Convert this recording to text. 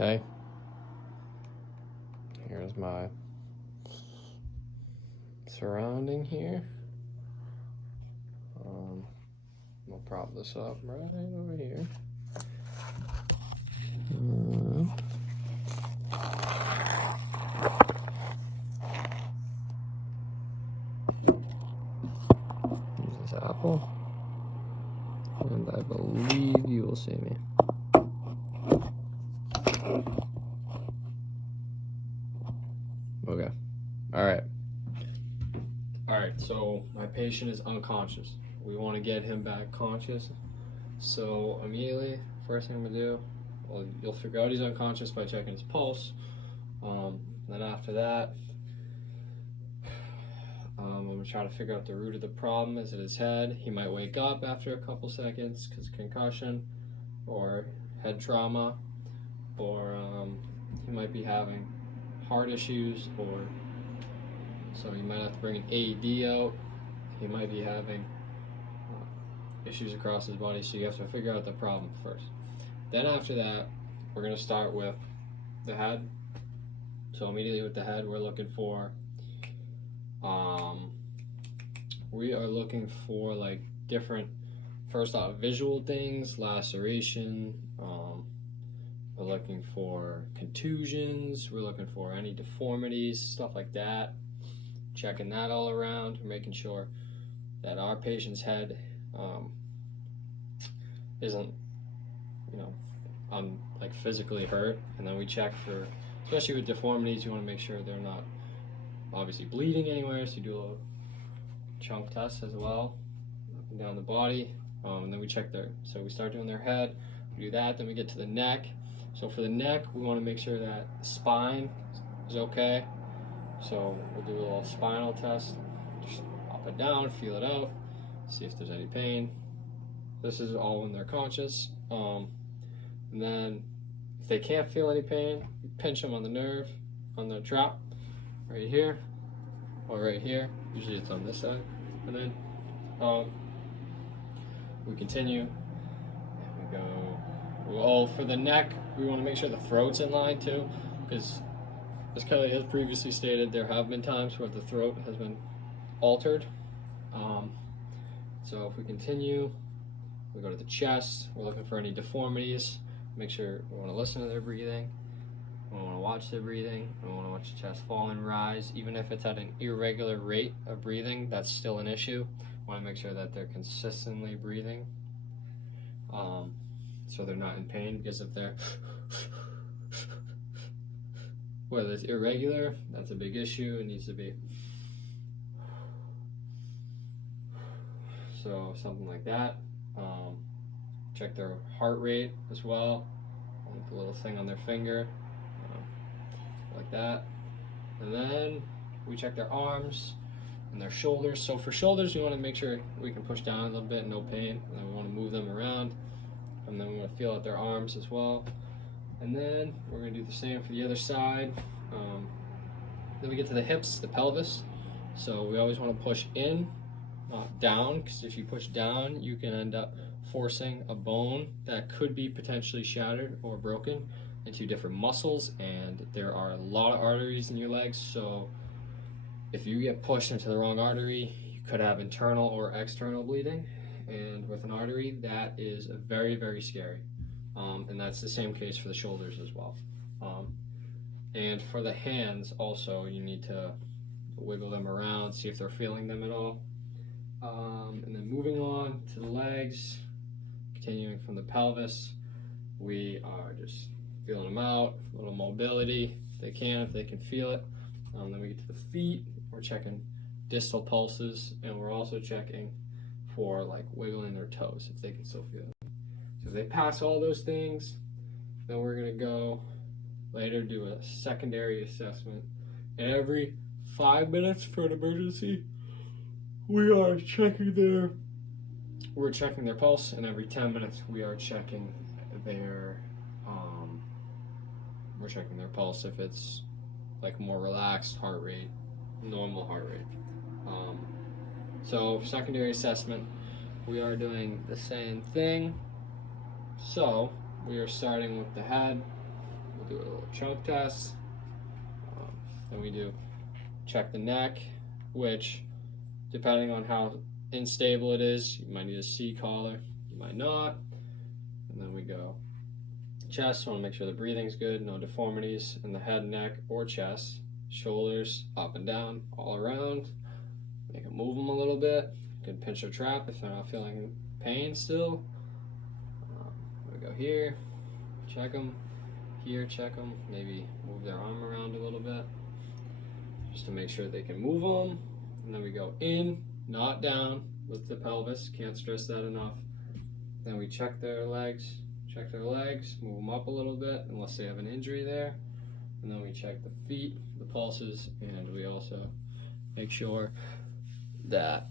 Okay. Here's my surrounding here. We'll prop this up right over here. Use this apple, and I believe you will see me. Okay. All right. So my patient is unconscious. We want to get him back conscious. So immediately, first thing I'm gonna do, well, you'll figure out he's unconscious by checking his pulse. Then after that, I'm gonna try to figure out the root of the problem. Is it his head? He might wake up after a couple seconds because of concussion or head trauma, or he might be having heart issues, or so you might have to bring an AED out. He might be having issues across his body, so you have to figure out the problem first. Then after that, we're going to start with the head. So immediately with the head, we're looking for, like different, first off, visual things, laceration. We're looking for contusions. We're looking for any deformities, stuff like that. Checking that all around, making sure that our patient's head isn't, like physically hurt. And then we check for, especially with deformities, you want to make sure they're not obviously bleeding anywhere. So you do a little chunk test as well, up and down the body. And then we check so we start doing their head, we do that, then we get to the neck. So for the neck, we want to make sure that the spine is okay. So we'll do a little spinal test, just up and down, feel it out, see if there's any pain. This is all when they're conscious. And then if they can't feel any pain, you pinch them on the nerve, on the trap, right here, or right here. Usually it's on this side. And then we continue, and we go, for the neck, we want to make sure the throat's in line too, because as Kelly has previously stated, there have been times where the throat has been altered. So if we continue, we go to the chest, we're looking for any deformities, make sure we want to listen to their breathing, we want to watch their breathing, we want to watch the chest fall and rise. Even if it's at an irregular rate of breathing, that's still an issue. We want to make sure that they're consistently breathing, so they're not in pain, because if they're whether it's irregular, that's a big issue. It needs to be. So something like that. Check their heart rate as well. The little thing on their finger, like that. And then we check their arms and their shoulders. So for shoulders, we want to make sure we can push down a little bit, no pain. And then we want to move them around. And then we want to feel out their arms as well. And then we're going to do the same for the other side. Then we get to the hips, the pelvis. So we always want to push in, not down, because if you push down, you can end up forcing a bone that could be potentially shattered or broken into different muscles. And there are a lot of arteries in your legs. So if you get pushed into the wrong artery, you could have internal or external bleeding. And with an artery, that is very, very scary. And that's the same case for the shoulders as well. And for the hands also, you need to wiggle them around, see if they're feeling them at all. And then moving on to the legs, continuing from the pelvis, we are just feeling them out, a little mobility if they can feel it. Then we get to the feet, we're checking distal pulses, and we're also checking for like wiggling their toes if they can still feel it. So if they pass all those things, then we're gonna go later do a secondary assessment. And every 5 minutes for an emergency, we're checking their pulse, and every 10 minutes we are checking their pulse if it's like more relaxed heart rate, normal heart rate. So secondary assessment, we are doing the same thing. So we are starting with the head. We'll do a little chunk test. Then we do check the neck, which, depending on how unstable it is, you might need a C collar, you might not. And then we go chest. Want to make sure the breathing's good, no deformities in the head, neck, or chest. Shoulders up and down, all around. Make them move them a little bit. You can pinch or trap if they're not feeling pain still. We go here, check them. Here, check them. Maybe move their arm around a little bit, just to make sure they can move them. And then we go in, not down, with the pelvis. Can't stress that enough. Then we check their legs. Check their legs, move them up a little bit, unless they have an injury there. And then we check the feet, the pulses, and we also make sure that